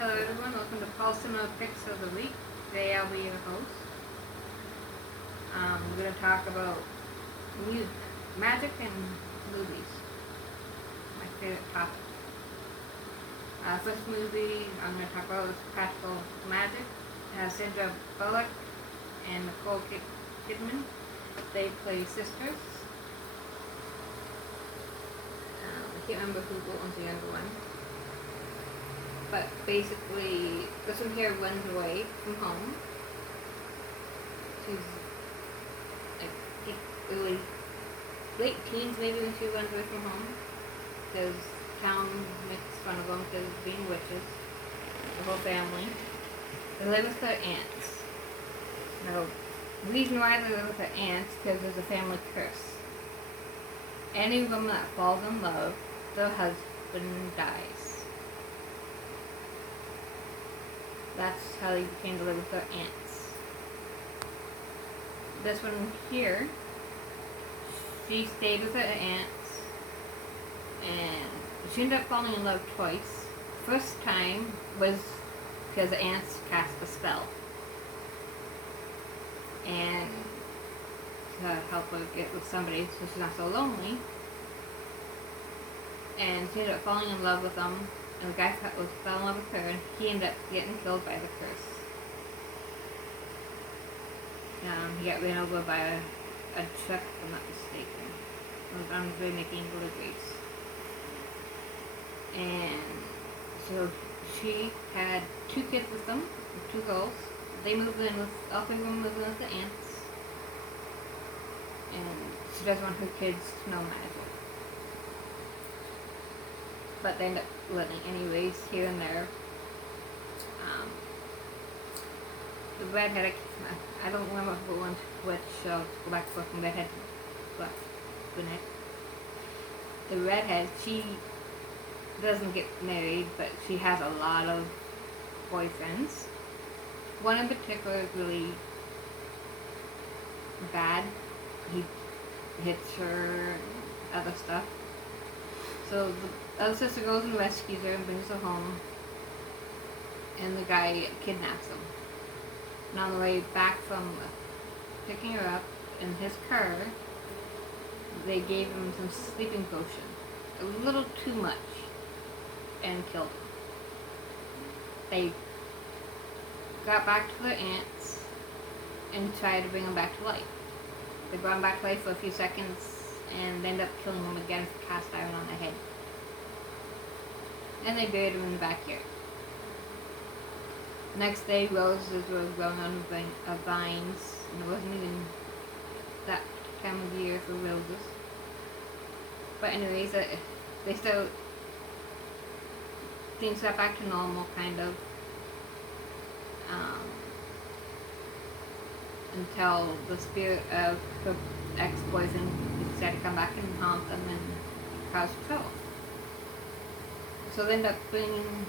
Hello everyone, welcome to Paul's Cinema Picks of the Week. Today I'll be your host. We're going to talk about magic and movies. My favorite topic. First movie I'm going to talk about is Practical Magic. It has Sandra Bullock and Nicole Kidman. They play sisters. I can't remember who was the younger one. But basically, this one here runs away from home. She's like early, late teens maybe when she runs away from home. Because town makes fun of them because of being witches. The whole family. They live with their aunts. Now, the reason why they live with their aunts is because there's a family curse. Any woman that falls in love, their husband dies. That's how they came to live with their aunts. This one here, she stayed with her aunts, and she ended up falling in love twice. First time was because the aunts cast a spell, and to help her get with somebody so she's not so lonely. And she ended up falling in love with them. And the guy fell in love with her, and he ended up getting killed by the curse. He got ran over by a truck, if I'm not mistaken. It was on his way making deliveries. And so she had 2 kids with them, 2 girls. They moved in with, all 3 of them moved in with the aunts. And she doesn't want her kids to know magic. But they end up learning anyways, here and there. The redhead, I don't remember which show, go back to from redhead, but brunette. The redhead, she doesn't get married, but she has a lot of boyfriends. One in particular is really bad. He hits her and other stuff. So the other sister goes and rescues her and brings her home, and the guy kidnaps them. And on the way back from picking her up in his car, they gave him some sleeping potion, a little too much, and killed him. They got back to their aunts and tried to bring him back to life. They brought him back to life for a few seconds, and they ended up killing him again with cast iron on their head. And they buried him in the backyard. Next day, roses were growing on vines, and it wasn't even that time of year for roses. But anyways, they still, things got back to normal, kind of, until the spirit of her ex-boyfriend decided to come back and haunt them and cause trouble. So they ended up bringing,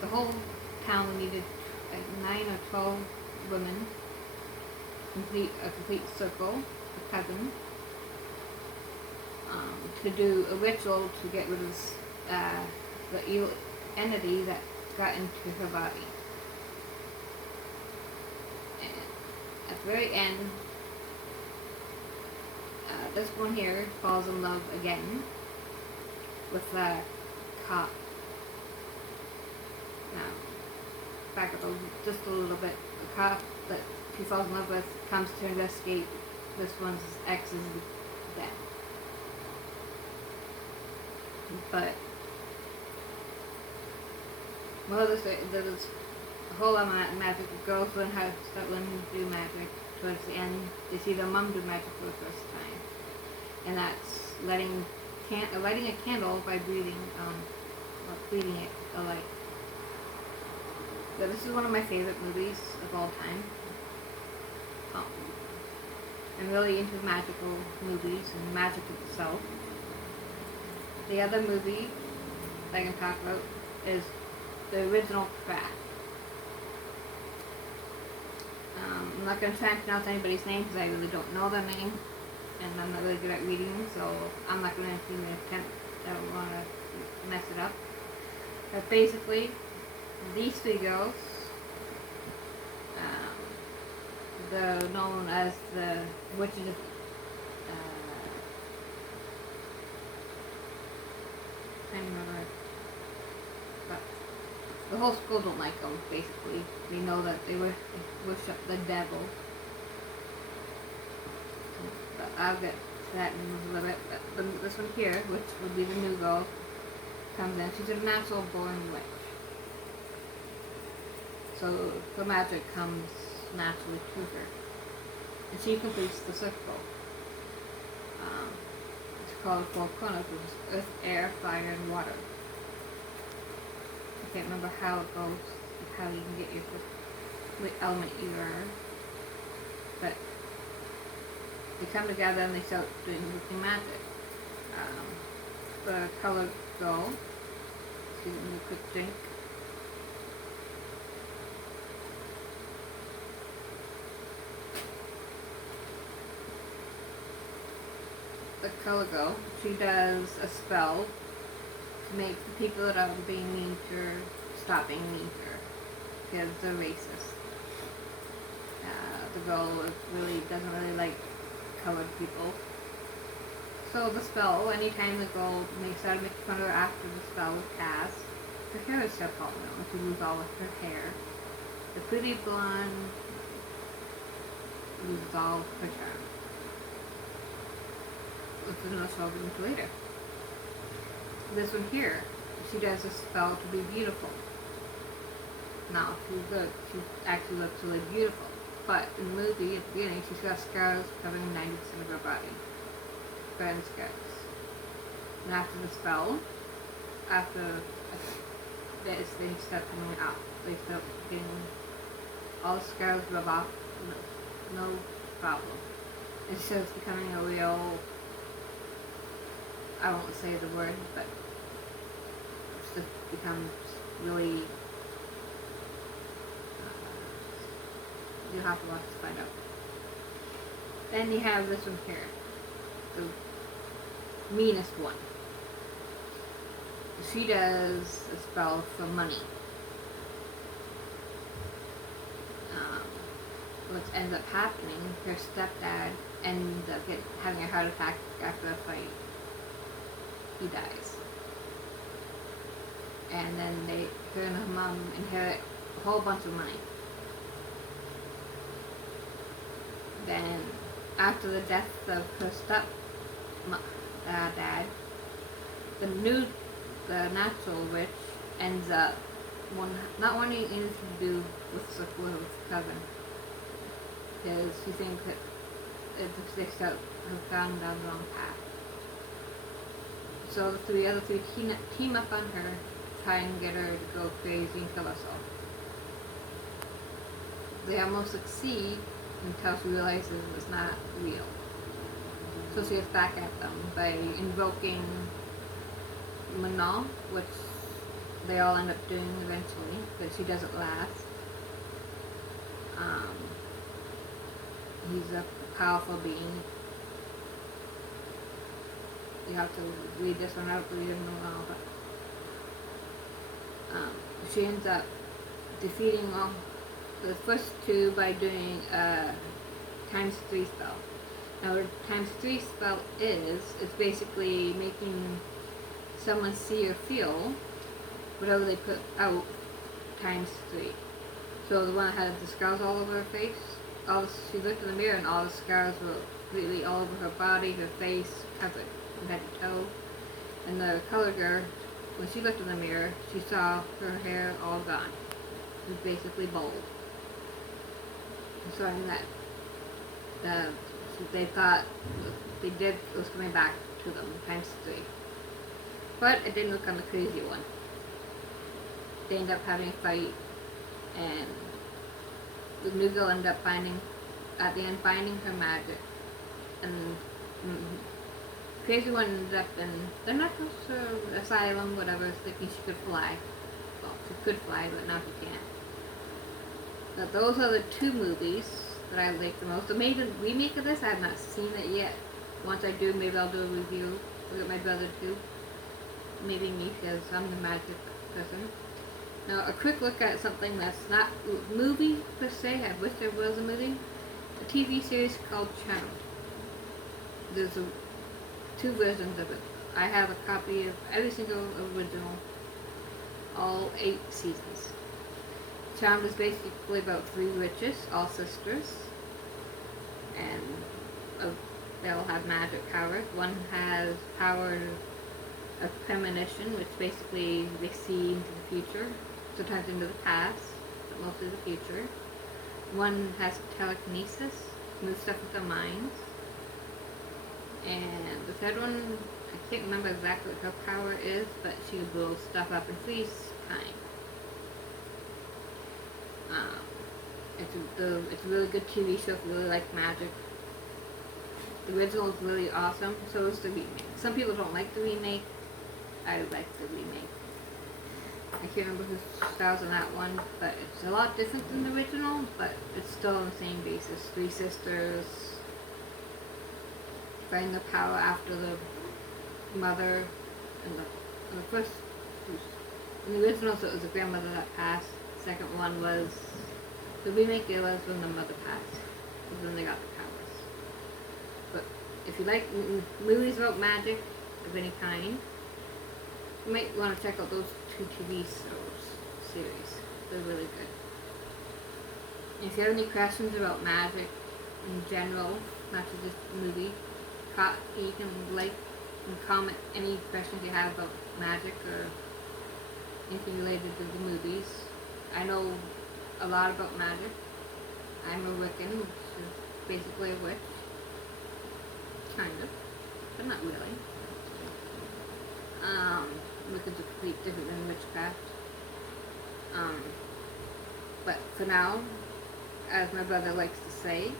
the whole town needed like 9 or 12 women, a complete circle, a coven, to do a ritual to get rid of the evil entity that got into her body. And at the very end, this one here falls in love again with the cop. Now, back up just a little bit. The cop that she falls in love with comes to investigate this one's ex's death. But well, there's a whole lot of magic. Girls learn how to start learning to do magic. Towards the end, they see their mom do magic for the first time, and that's lighting a candle by breathing it alight. So this is one of my favorite movies of all time. I'm really into magical movies and magic itself. The other movie that I can talk about is the original Crack. I'm not going to try and pronounce anybody's name because I really don't know their name, and I'm not really good at reading, so I'm not going to even attempt. I don't want to mess it up. But basically, these three girls, they're known as the Witches of I can't remember, but the whole school don't like them, basically. They know that they worship the devil. But I'll get to that in a little bit. But this one here, which would be the new girl, comes in. She's a natural born witch. So the magic comes naturally to her. And she completes the circle. It's called four corners, which is earth, air, fire, and water. I can't remember how it goes, how you can get your what element you are. But they come together and they start doing magic. The color go. Excuse me, a quick drink. The color go. She does a spell to make the people that are being mean to her stop being mean to her because they're racist. The girl doesn't really like colored people. So the spell, anytime the girl started making fun of her after the spell was cast, her hair is so falling out. She loses all of her hair. The pretty blonde loses all of her charm. Which is not show into later. This one here, she does a spell to be beautiful. Now, she's good. She actually looks really beautiful. But in the movie, at the beginning, she's got scars covering 90% of her body. Burn scars. And after the spell, after this, they start coming out. They start getting all the scars rub off. No problem. It starts becoming a real, I won't say the word, but it just becomes really, you'll have to watch to find out. Then you have this one here, the meanest one. She does a spell for money. What ends up happening, her stepdad ends up having a heart attack after a fight. He dies. And then her and her mom inherit a whole bunch of money. Then, after the death of her dad, the natural witch ends up not wanting anything to do with his cousin. Because she thinks that they have gone down the wrong path. So the other three team up on her, try and get her to go crazy and kill herself. They almost succeed until she realizes it's not real. So she gets back at them by invoking Manon, which they all end up doing eventually, but she doesn't last. He's a powerful being. You have to read this one out, read it all, but she ends up defeating all the first two by doing a ×3 spell. Now, what a ×3 spell is, it's basically making someone see or feel whatever they put out ×3. So the one that had the scars all over her face, she looked in the mirror and all the scars were completely all over her body, her face, covered from head to toe. And the color girl, when she looked in the mirror, she saw her hair all gone. It was basically bald. So in that, they thought it was coming back to them ×3. But it didn't look on the crazy one. They ended up having a fight, and the new girl ended up finding her magic, and crazy one ended up in, they're not sure, asylum, whatever, thinking she could fly. Well, she could fly, but now she can't. But those are the two movies that I like the most. So maybe the remake of this, I have not seen it yet. Once I do, maybe I'll do a review. Look at my brother too. Maybe me, because I'm the magic person. Now, a quick look at something that's not a movie per se. I wish there was a movie. A TV series called Charmed. There's two versions of it. I have a copy of every single original, all 8 seasons. Charmed is basically about 3 witches, all sisters, and they all have magic powers. One has power of premonition, which basically they see into the future, sometimes into the past, but mostly the future. One has telekinesis, moves stuff with their minds. And the third one, I can't remember exactly what her power is, but she will stuff up and freeze time. It's a really good TV show if you really like magic. The original is really awesome, so is the remake. Some people don't like the remake. I like the remake. I can't remember who stars in that one, but it's a lot different than the original, but it's still on the same basis. 3 sisters find the power after the mother, and the first, in the original, so it was the grandmother that passed. The second one was, the remake, it was when the mother passed, because then they got the powers. But if you like movies about magic of any kind, you might want to check out those 2 TV series. They're really good. And if you have any questions about magic in general, not just this movie, you can like and comment any questions you have about magic or anything related to the movies. I know a lot about magic. I'm a Wiccan, which is basically a witch. Kind of, but not really. Wiccan's a complete different than witchcraft. But for now, as my brother likes to say,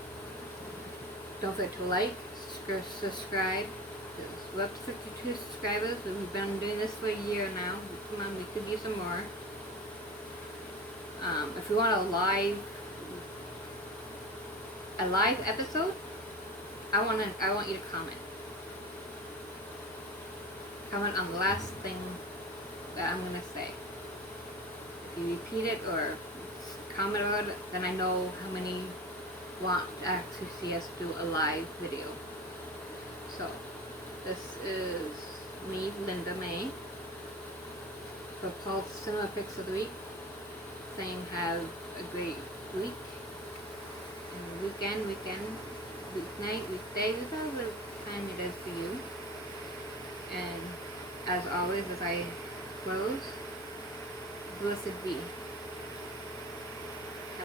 don't forget to like, subscribe. We're up to 52 subscribers. We've been doing this for a year now. Come on, we could use some more. If you want a live episode, I want you to comment. Comment on the last thing that I'm gonna say. If you repeat it or comment about it, then I know how many want to actually see us do a live video. So, this is me, Linda May, for Paul's Cinema Picks of the Week, saying have a great week, and weekend, weeknight, weekday, whatever time it is for you. And as always, as I close, blessed be.